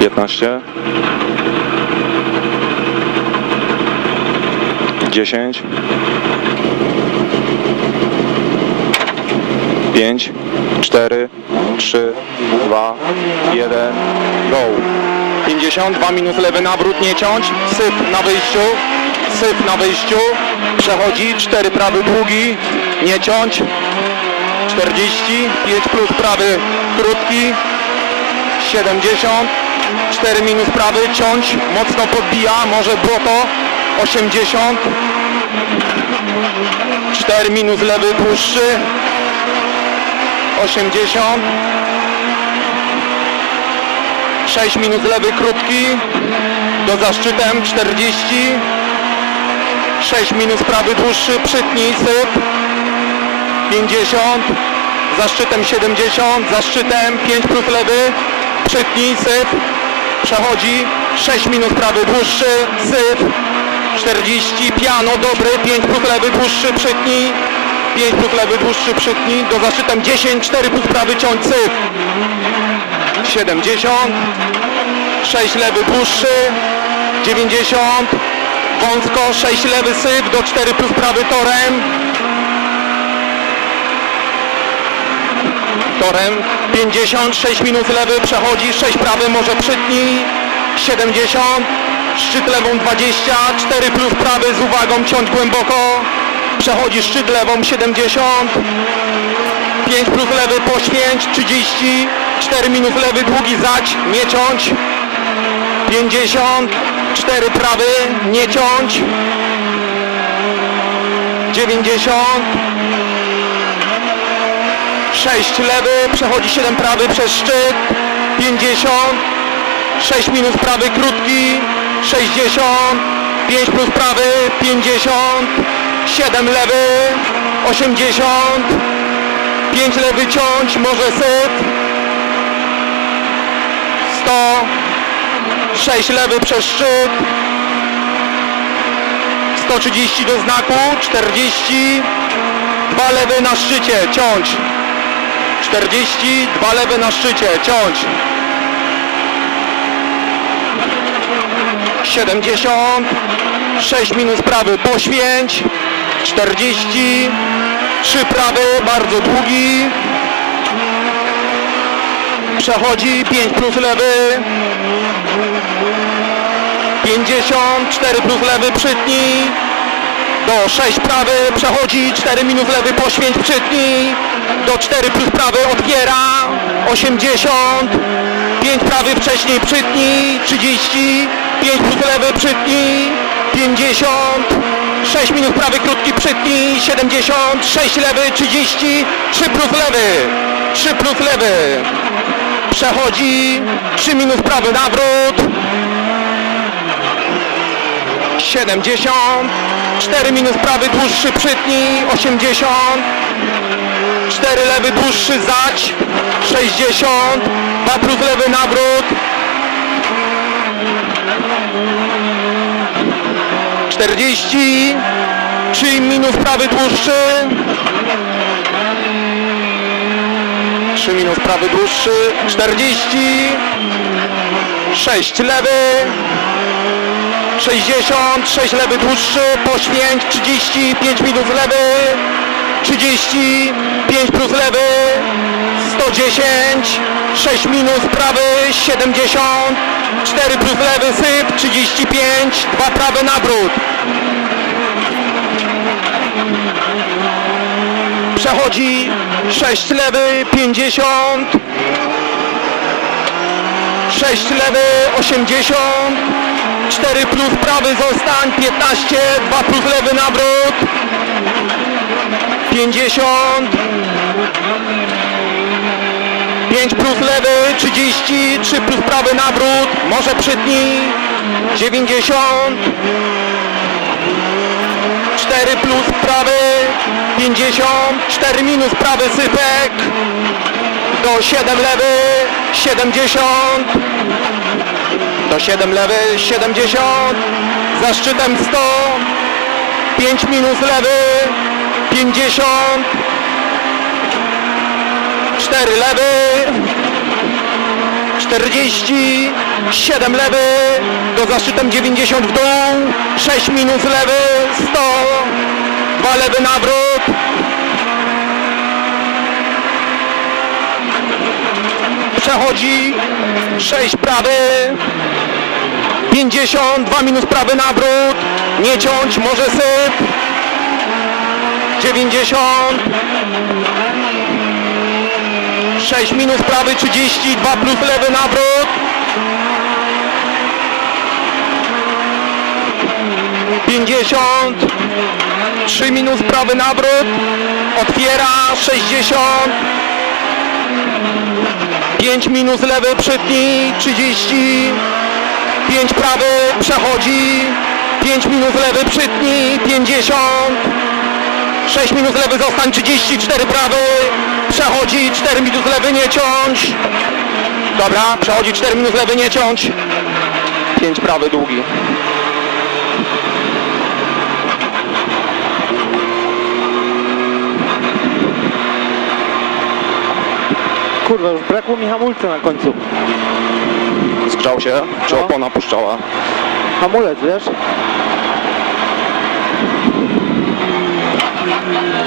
15 10 5 4 3 2 1 go. 52 minus lewy nawrót, nie ciąć, syp na wyjściu, syp na wyjściu, przechodzi, 4 prawy długi, nie ciąć, 40, 5 plus prawy. Krótki, 70, 4 minus prawy, ciąć, mocno podbija, może błoto, 80, 4 minus lewy dłuższy, 80, 6 minus lewy krótki do zaszczytem 40 6 minus prawy dłuższy przytnij syp 50 zaszczytem 70 zaszczytem 5 plus lewy przytnij syp przechodzi 6 minus prawy dłuższy syp 40 piano dobry 5 plus lewy dłuższy przytnij. 5 plus lewy dłuższy przytnij. Do zaszczytem 10 4 plus prawy ciąć syp 70 6 lewy dłuższy. 90 wąsko 6 lewy syp do 4 plus prawy torem torem. 50 6 minus lewy przechodzi 6 prawy może przytnij. 70 szczyt lewą 20 4 plus prawy z uwagą ciąć głęboko. Przechodzi szczyt lewą 70 5 plus lewy poświęć 30 4 minus lewy długi zać nie ciąć. 50 4 prawy nie ciąć. 90 6 lewy przechodzi 7 prawy przez szczyt. 50 6 minus prawy krótki. 60 5 plus prawy 50 7 lewy 80 5 lewy ciąć, może syp 100 6 lewy przez szczyt. 130 do znaku 40 2 lewy na szczycie, ciąć 40 2 lewy na szczycie, ciąć. 70 6 minus prawy poświęć. 40 3 prawy, bardzo długi. Przechodzi 5 plus lewy. 50 4 plus lewy przytnij. Do 6 prawy przechodzi 4 minus lewy poświęć przytnij do 4 plus prawy otwiera 80 5 prawy wcześniej przytnij. 30 5 plus lewy przytnij. 50 6 minus prawy krótki przytnij. 70 6 lewy 30 3 plus lewy. 3 plus lewy. Przechodzi. 3 minus prawy nawrót. 70 4 minus prawy dłuższy przytnij. 80 4 lewy dłuższy zać. 60 2 plus lewy nawrót. 40 3 minus prawy dłuższy. 3 minus prawy dłuższy. 40 6 lewy. 60 6 lewy dłuższy. Poświęć. 30 5 minus lewy 30 5 plus lewy 110 6 minus prawy 70 4 plus lewy syp 35 2 prawy nawrót przechodzi 6 lewy 50 6 lewy 80 4 plus prawy zostań 15 2 plus lewy nawrót 50 5 plus lewy 30 3 plus prawy nawrót. Może przytnij. 90 4 plus prawy 50 4 minus prawy sypek. Do 7 lewy 70 do 7 lewy 70 za szczytem 100 5 minus lewy 50 4 lewy 40, 7 lewy, do zaszczytem 90 w dół, 6 minus lewy, 100, 2 lewy nawrót, przechodzi, 6 prawy, 50, 2 minus prawy nawrót, nie ciąć, może syp, 90, 6 minus prawy 30, 2 plus lewy nawrót. Pięćdziesiąt, 3 minus prawy nawrót, otwiera 60, 5 minus lewy przytnij, 30, 5 prawy przechodzi, 5 minus lewy przytnij, 50, 6 minus lewy zostań 34 prawy przechodzi 4 minus lewy nie ciąć dobra przechodzi 4 minus lewy nie ciąć 5 prawy długi Kurwa, już brakło mi hamulca na końcu. Zgrzał się, czy No. opona puszczała? Hamulec, wiesz? you.